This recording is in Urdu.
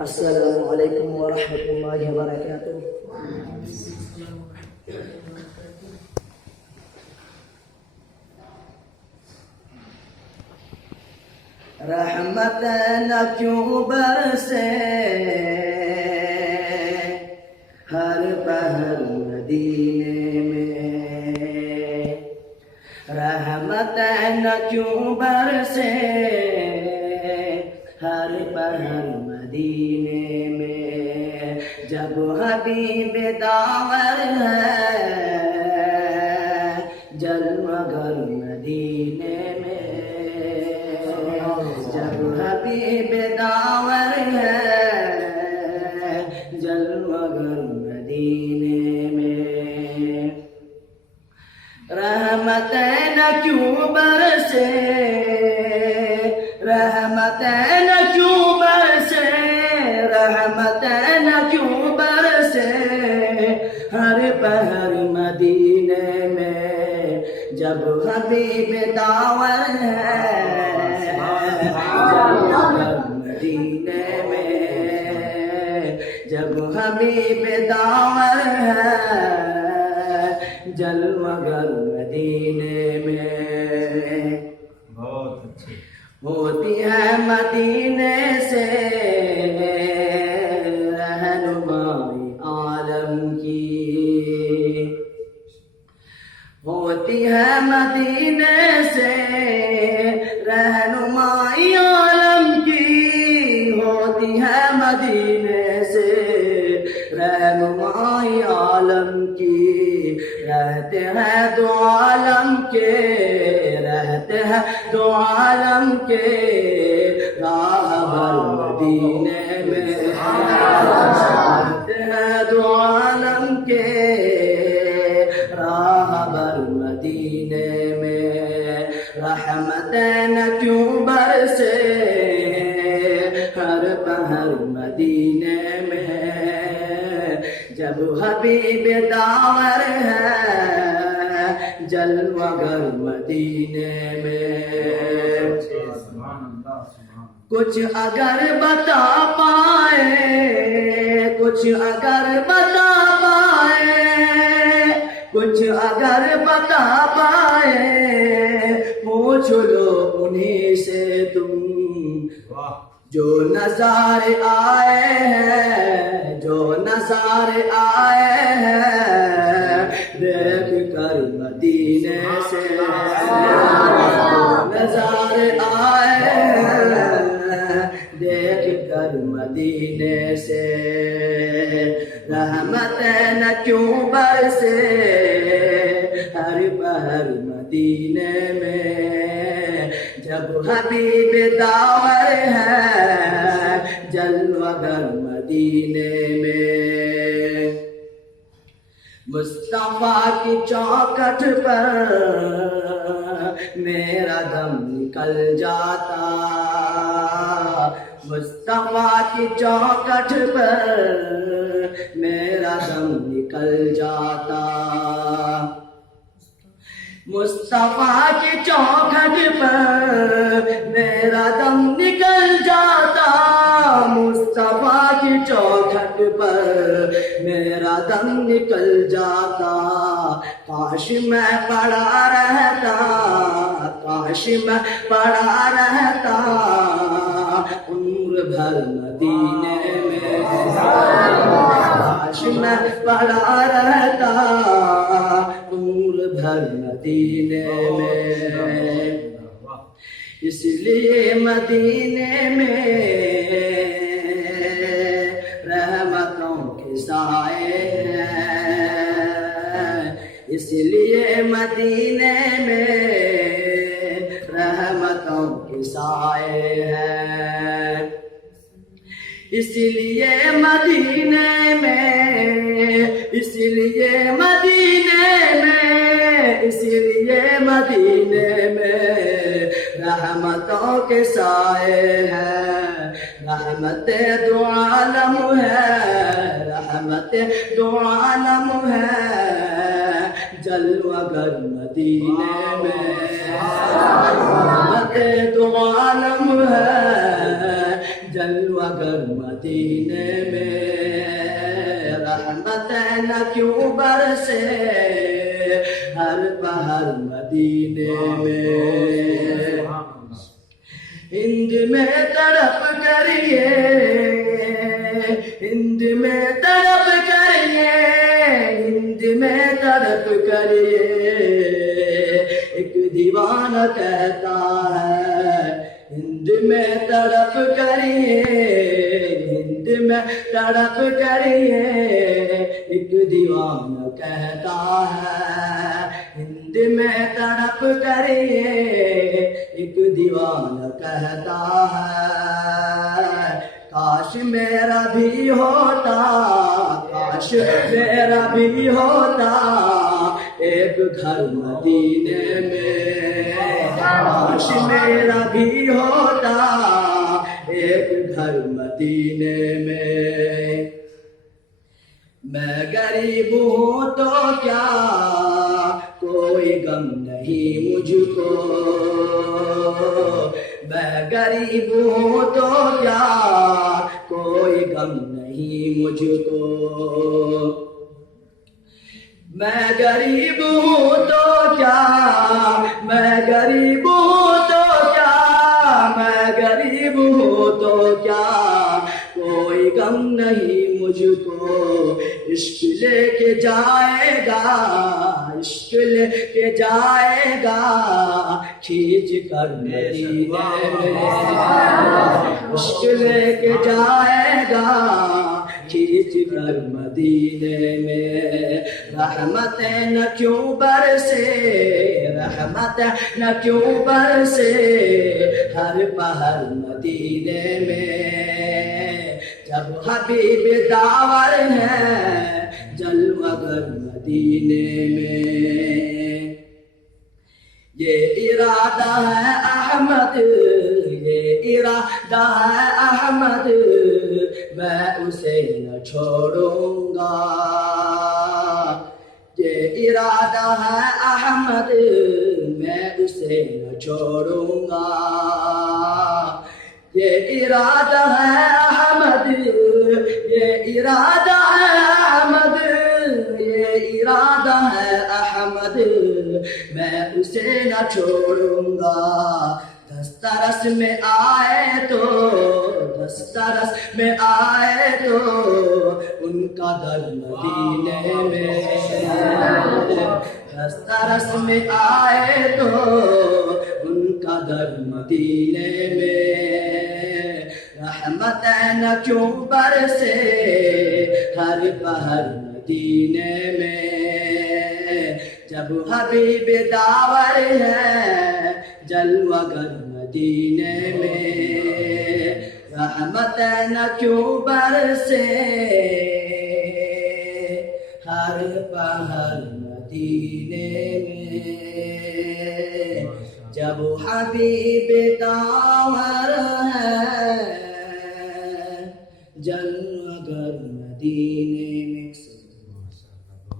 السلام علیکم ورحمۃ اللہ وبرکاتہ. رحمت نہ کیوں برسے ہر پہر مدینے میں، رحمت نہ کیوں برسے ہر پہر مدینے میں، جب حبیب داور ہے جلوہ گر مدینے میں، جب حبیب داور ہے جلوہ گر مدینے میں. رحمت نہ کیوں برسے، رحمت نہ کیوں برسے، رحمت نہ کیوں برسے ہر پہر مدینے میں، جب حبیب داور ہے مدینے میں، جب حبیب داور ہے جلوہ گر مدینے میں. بہت اچھے. ہوتی ہے مدینے سے رہنمائی عالم کی، ہوتی ہے مدینے سے رہنمائی عالم کی، ہوتی ہے مدینے سے رہنمائی عالم کی. رہتے ہیں دو عالم کے، رہتے ہیں دو عالم کے راہبر مدینے میں، رہتے ہیں دو عالم کے راہبر مدینے میں. رحمت نہ کیوں برسے ہر پہر مدینے میں، جب حبیب داور ہے جلوہ گر مدینے میں. کچھ اگر بتا پائے، کچھ اگر بتا پائے، کچھ اگر بتا پائے پوچھ لو انہی سے تم، جو نظارے آئے ہیں، جو نظارے آئے ہیں دیکھ کر مدینے سے، نظارے آئے ہیں دیکھ کر مدینے سے. رحمت نہ کیوں برسے ہر پہر مدینے میں، جب حبیب داور ہے جلوہ گر مدینے میں. مصطفیٰ کی چوکھٹ پر میرا دم نکل جاتا، مصطفیٰ کی چوکھٹ پر میرا دم نکل جاتا، مصطفیٰ کی چوکھٹ پر میرا دم نکل جاتا، مصطفیٰ کی چوکھٹ پر میرا دم نکل جاتا. کاش میں پڑا رہتا، کاش میں پڑا رہتا عمر بھر مدینے میں، کاش میں پڑا رہتا عمر بھر مدینے میں. اس لیے مدینے میں رحمتوں کے سائے ہیں، اس لیے مدینے میں رحمتوں کے سائے ہیں، اس لیے مدینے میں، اس لیے مدینے میں، اس لیے مدینے میں رحمتوں کے سائے ہیں. رحمت دو عالم ہے، رحمت دو عالم ہے جلوہ گر مدینے میں، رحمت دو عالم ہے جلوہ گر مدینے میں رحمتیں نہ کیوں برسے ہر پہر مدینے میں ہند میں تڑپ کریے ہند میں تڑپ کریے ہند میں تڑپ کریے ایک دیوانہ کہتا ہے ہند میں تڑپ کریے ہند میں تڑپ کریے ایک دیوانہ کہتا ہے ہند میں تڑپ کریے ایک دیوانہ کہتا ہے کاش میرا بھی ہوتا کاش میرا بھی ہوتا ایک گھر مدینے میں کاش میرا بھی ہوتا ایک گھر مدینے میں میں غریب ہوں تو کیا کوئی غم نہیں مجھ کو میں غریب ہوں تو کیا کوئی غم نہیں مجھ کو میں غریب ہوں تو کیا میں غریب ہوں تو کیا میں غریب ہوں تو کیا کوئی غم نہیں مجھ کو عشق لے کے جائے گا عشق لے کے جائے گا کھینچ کر مدینے میں عشق لے کے جائے گا کھینچ کر مدینے میں رحمتیں نہ کیوں برسے رحمتیں نہ کیوں برسے ہر پہر مدینے میں جب حبیب داور ہے جلوہ گر مدینے میں یہ ارادہ ہے احمد یہ ارادہ ہے احمد میں اسے نہ چھوڑوں گا یہ ارادہ ہے احمد میں اسے نہ چھوڑوں گا یہ ارادہ ہے احمد یہ ارادہ ہے احمد یہ ارادہ ہے احمد میں اسے نہ چھوڑوں گا دسترس میں آئے تو دسترس میں آئے تو ان کا در مدینے میں دسترس میں آئے تو ان کا در مدینے میں رحمتیں نہ کیوں برسے ہر پہر مدینے میں جب حبیب داور ہے جلوہ گر مدینے میں رحمتیں نہ کیوں برسے ہر پہر مدینے میں جب حبیب داور ہے جلوہ گر مدینے